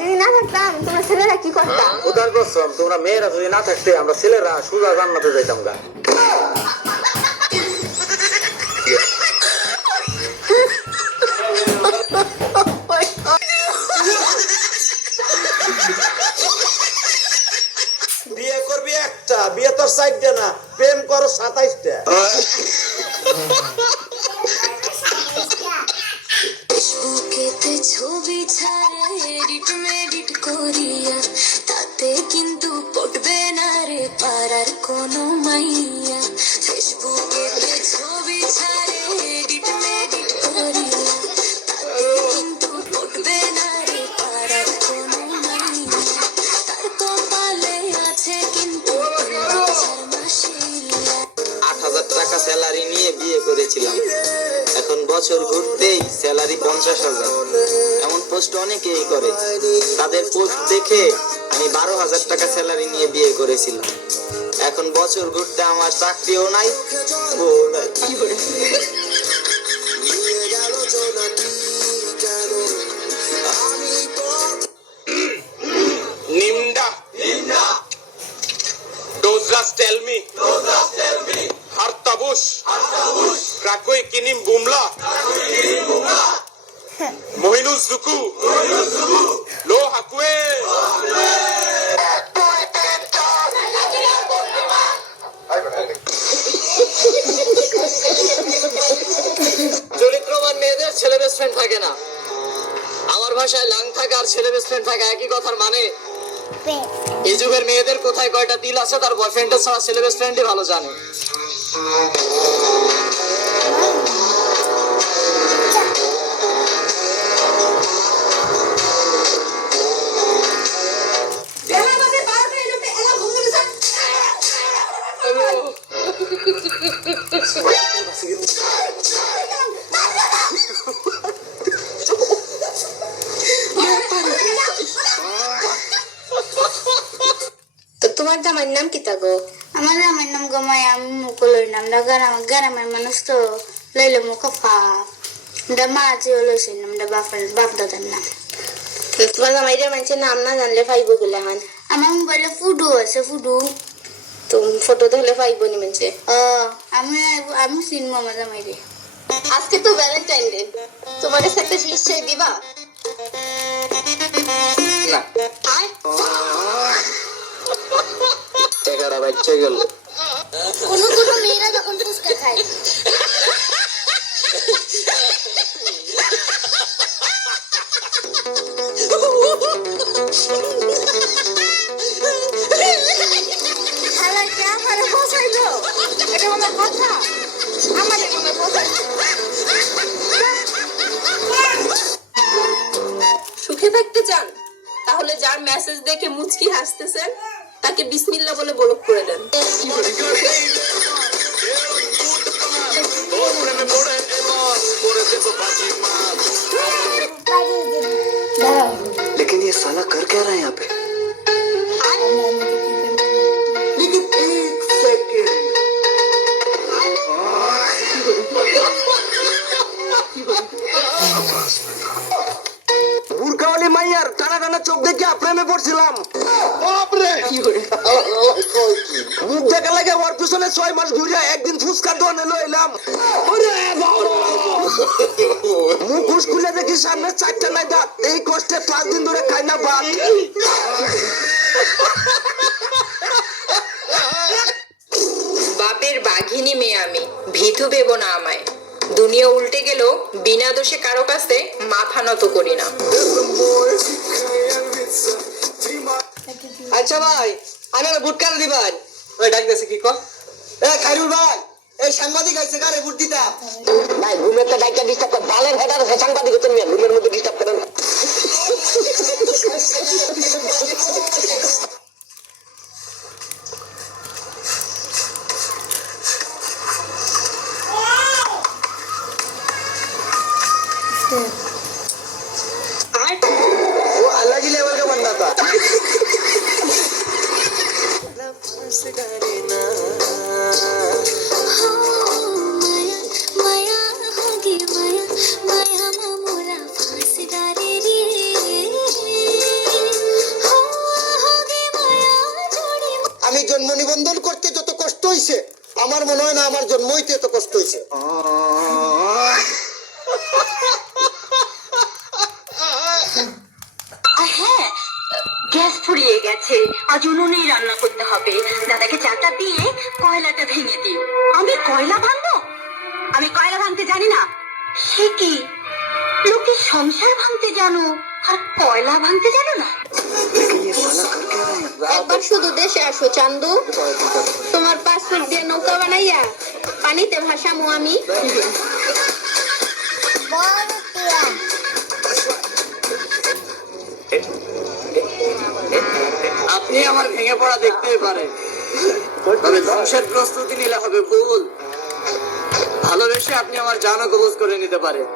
যদি না থাকতাম তোমরা ছেলেরা কি করতাম? উদার করছম, তোমরা মেয়েরা যদি না থাকতে আমরা ছেলেরা সোজা জান্নাতে যাইতাম গা। বিয়ে করবি একটা, বিয়ে তোর 4টা না, প্রেম করো 27টা। ফেসবুকেতে ছবি ছাড়ে এডিট মেডিট করিয়া, তাতে কিন্তু পটবে না রে পাড়ার কোনো মাইয়া। ফেসবুকেতে ছবি ছাড়ে এডিট মেডিট করিয়া, তাতে কিন্তু পটবে না রে পাড়ার কোনো মাইয়া। তার কপালে আছে কিন্তু 8,000 টাকা স্যালারি নিয়ে বিয়ে করেছিলাম, এখন বছর ঘুরতেই স্যালারি 50,000। এমন পোস্ট অনেকেই করে, তাদের পোস্ট দেখে আমি 12,000 টাকা স্যালারি নিয়ে বিয়ে করেছিলাম, এখন বছর ঘুরতে আমার চাকরিও নাই, বউ নাই। Nimda. Dozras tell me. Hartabush. Krakoi kinim bumla. Mohinuz zuku. Lo hakwe. চরিত্রবান মেয়েদের ছেলে বেস্ট ফ্রেন্ড থাকে না, আমার ভাষায় লাং থাকা আর ছেলে বেস্ট ফ্রেন্ড থাকা একই কথার মানে। এই যুগের মেয়েদের কোথায় কয়টা তিল আছে তার বয়ফ্রেন্ডের ছাড়া ছেলে বেস্ট ফ্রেন্ডই ভালো জানে। তো তোমার জামাইয়ের নাম কি তাগো? আমার নামের নাম গমায়, আমি মুকুলের নাম গ্রামের মানুষ তো লইলে মুখফা মা আছে লইছে নামটা বাপ দাদার নাম। তোমার জামাইয়ের মানুষের নাম না জানলে পাইবো গুলা হান? আমার মোবাইলে ফুডু আছে, ফুডু তুমি ফটো দেখলে পাইবো নি মানুষে? আমি চিনবো আমার জামাইরে। আজকে তো ভ্যালেন্টাইন ডে, তোমার কাছে একটা জিনিস চাই দিবা? না, টাকাটা বাচ্চা গেল। কোনো মেয়েরা যখন ফুচকা খায় সুখে থাকতে চান তাহলে যার মেসেজ দেখে মুচকি হাসতেছেন তাকে বিসমিল্লাহ বলে ব্লক করে দেন। लेकिन ये साला कर क्या रहा है यहाँ पे? लेकिन 1 सेकंड বুরকাওয়ালি মাইয়ার টানা টানা চোখ দেখে প্রেমে পড়ছিলাম। মুখ দেখা লাগে ওর পিছনে 6 মাস ঘুরে একদিন ফুচকা দোকানে লইলাম। মুখ ঘুষ খুলে দেখি সামনে 4টা নাই দাঁত, এই কষ্টে 5 দিন ধরে খাই না ভাত। বাপের বাঘিনী মেয়ে আমি, ভীতু ভেব না আমায়। দুনিয়া উল্টে গেলেও বিনা দোষে কারো কাছে মাথা নত করি না। আচ্ছা ভাই, আমি বুট কার দিবান। ওই ডাক দেছে কি কর? খাইরুল ভাই, এই সাংবাদিক আইছে কারে বুট দিতা? ভাই ঘুমের তো ডাইকা ডিস্টার্ব কর, বালের হেডার সাংবাদিক হচ্ছেন মিয়া, ঘুমের মধ্যে ডিস্টার্ব করেন। वो अलग ही लेवल का बंदा था। মইতে তো কষ্ট হয়েছে। আর হ্যাঁ, গ্যাস ফুরিয়ে গেছে, আজ উনুনেই রান্না করতে হবে। দাদাকে চাটা দিয়ে কয়লাটা ভেঙে দিও। আমি কয়লা ভাঙবো? আমি কয়লা ভাঙতে জানি না। সে কি, লোকে সংসার ভাঙতে জানো আর কয়লা ভাঙতে জানো না? একবার শুধু দেশে আসো চান্দু, তোমার পাসপোর্ট দিয়ে নৌকা বানাইয়া পানিতে ভাসামু আমি। আপনি আমার ভেঙে পড়া দেখতেই পারেন, তবে ধ্বংসের প্রস্তুতি নিলে হবে ভুল। ভালোবেসে আপনি আমার জানও কবজ করে নিতে পারেন।